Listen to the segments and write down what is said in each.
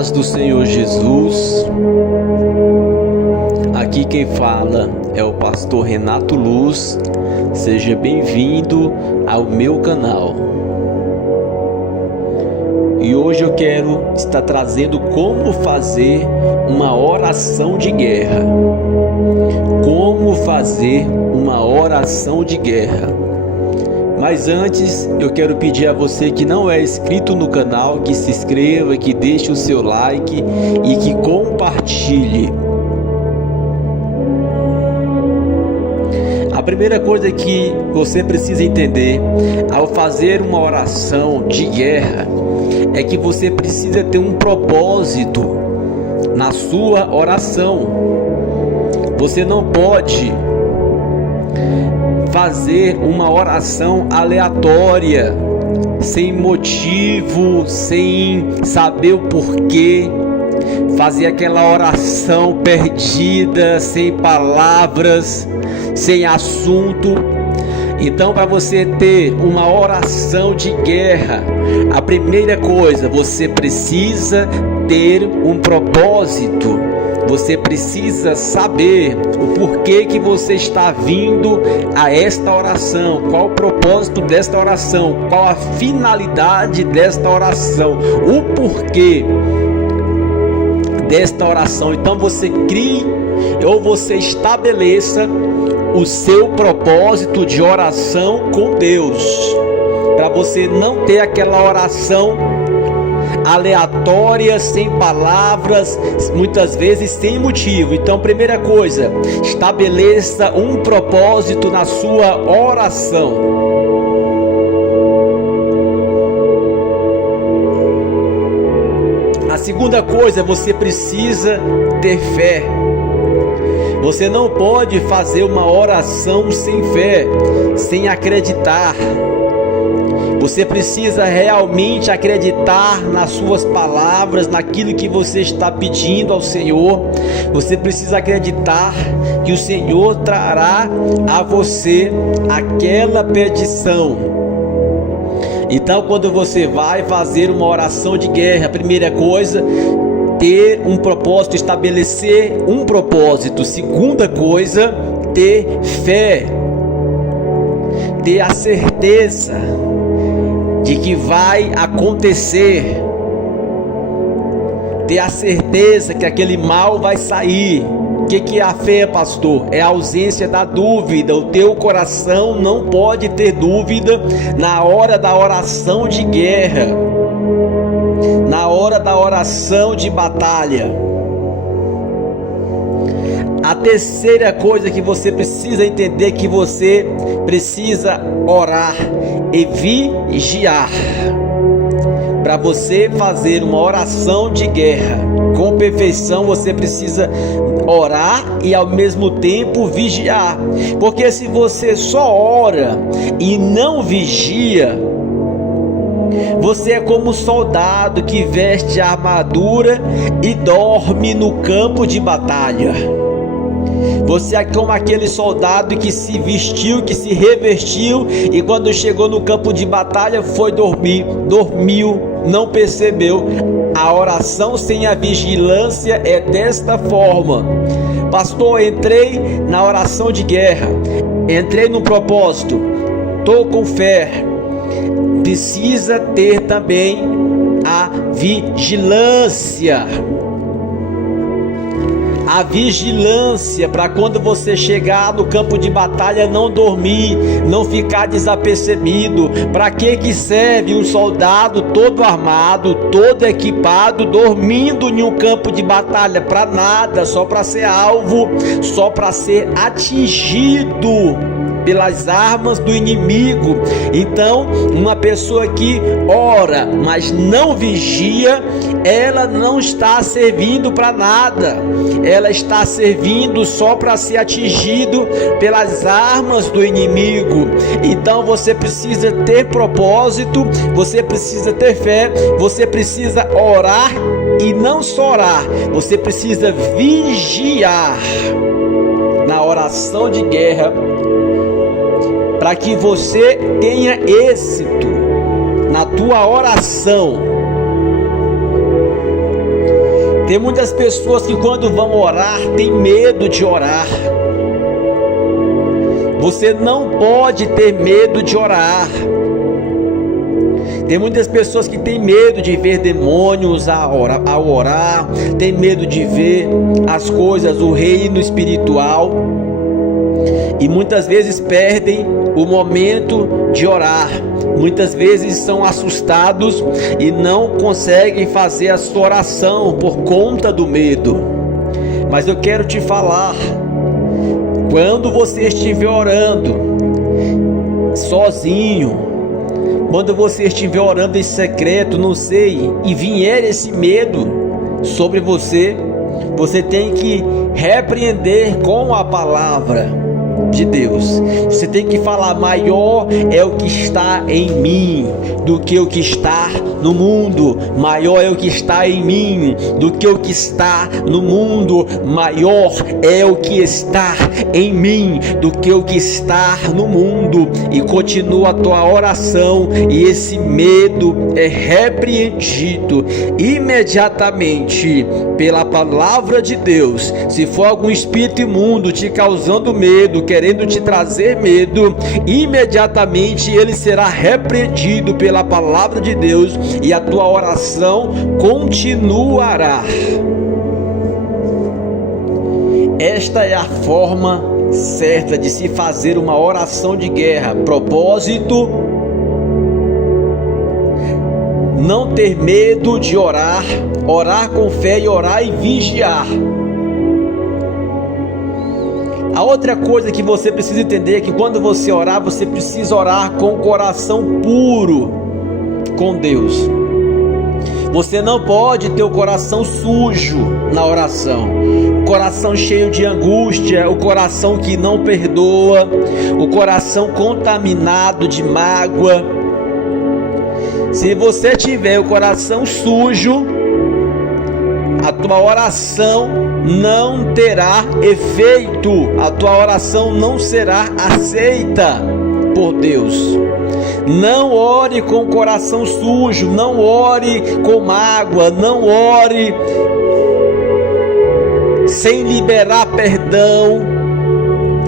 paz do Senhor Jesus. Aqui quem fala é o pastor Renato Luz. Seja bem-vindo ao meu canal. E hoje eu quero estar trazendo como fazer uma oração de guerra. Como fazer uma oração de guerra. Mas antes, eu quero pedir a você que não é inscrito no canal, que se inscreva, que deixe o seu like e que compartilhe. A primeira coisa que você precisa entender ao fazer uma oração de guerra é que você precisa ter um propósito na sua oração. Você não pode fazer uma oração aleatória, sem motivo, sem saber o porquê, fazer aquela oração perdida, sem palavras, sem assunto. Então, para você ter uma oração de guerra, a primeira coisa, você precisa ter um propósito. Você precisa saber o porquê que você está vindo a esta oração, qual o propósito desta oração, qual a finalidade desta oração, o porquê desta oração. Então você crie ou você estabeleça o seu propósito de oração com Deus, para você não ter aquela oração aleatória, sem palavras, muitas vezes sem motivo. Então, primeira coisa, estabeleça um propósito na sua oração. A segunda coisa, você precisa ter fé. Você não pode fazer uma oração sem fé, sem acreditar. Você precisa realmente acreditar nas suas palavras, naquilo que você está pedindo ao Senhor. Você precisa acreditar que o Senhor trará a você aquela petição. Então, quando você vai fazer uma oração de guerra, a primeira coisa, ter um propósito, estabelecer um propósito. Segunda coisa, ter fé, ter a certeza de que vai acontecer, ter a certeza que aquele mal vai sair. O que é a fé, pastor? É a ausência da dúvida. O teu coração não pode ter dúvida na hora da oração de guerra, na hora da oração de batalha. A terceira coisa que você precisa entender é que você precisa orar e vigiar. Para você fazer uma oração de guerra com perfeição, você precisa orar e ao mesmo tempo vigiar. Porque se você só ora e não vigia, você é como um soldado que veste a armadura e dorme no campo de batalha. Você é como aquele soldado que se vestiu, que se revestiu e quando chegou no campo de batalha foi dormir, dormiu, não percebeu. A oração sem a vigilância é desta forma. Pastor, entrei na oração de guerra, entrei no propósito, estou com fé. Precisa ter também a vigilância. A vigilância para quando você chegar no campo de batalha não dormir, não ficar desapercebido. Para que serve um soldado todo armado, todo equipado, dormindo em um campo de batalha? Para nada, só para ser alvo, só para ser atingido pelas armas do inimigo. Então, uma pessoa que ora, mas não vigia, ela não está servindo para nada. Ela está servindo só para ser atingido pelas armas do inimigo. Então, você precisa ter propósito, você precisa ter fé, você precisa orar e não só orar, você precisa vigiar na oração de guerra, para que você tenha êxito na tua oração. Tem muitas pessoas que quando vão orar têm medo de orar. Você não pode ter medo de orar. Tem muitas pessoas que têm medo de ver demônios ao orar, tem medo de ver as coisas do reino espiritual e muitas vezes perdem o momento de orar. Muitas vezes são assustados e não conseguem fazer a sua oração por conta do medo. Mas eu quero te falar, quando você estiver orando sozinho, quando você estiver orando em secreto, não sei, e vier esse medo sobre você, você tem que repreender com a palavra de Deus. Você tem que falar: maior é o que está em mim do que o que está no mundo. Maior é o que está em mim do que o que está no mundo. Maior é o que está em mim do que o que está no mundo. E continua a tua oração, e esse medo é repreendido imediatamente pela palavra de Deus. Se for algum espírito imundo te causando medo, querendo te trazer medo, imediatamente ele será repreendido pela palavra de Deus e a tua oração continuará. Esta é a forma certa de se fazer uma oração de guerra. Propósito: não ter medo de orar, orar com fé e orar e vigiar. A outra coisa que você precisa entender é que quando você orar, você precisa orar com o coração puro com Deus. Você não pode ter o coração sujo na oração, o coração cheio de angústia, o coração que não perdoa, o coração contaminado de mágoa. Se você tiver o coração sujo, a tua oração não terá efeito, a tua oração não será aceita por Deus. Não ore com o coração sujo, não ore com mágoa, não ore sem liberar perdão,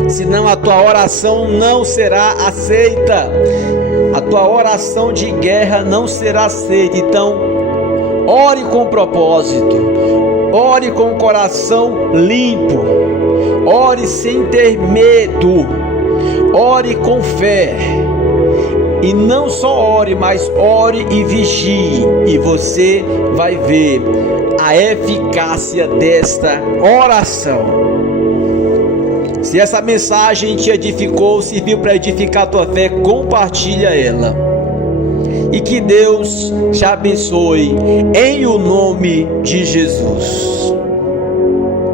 senão a tua oração não será aceita. A tua oração de guerra não será aceita. Então, ore com propósito, ore com o coração limpo, ore sem ter medo, ore com fé. E não só ore, mas ore e vigie, e você vai ver a eficácia desta oração. Se essa mensagem te edificou, serviu para edificar a tua fé, compartilha ela. E que Deus te abençoe em o nome de Jesus.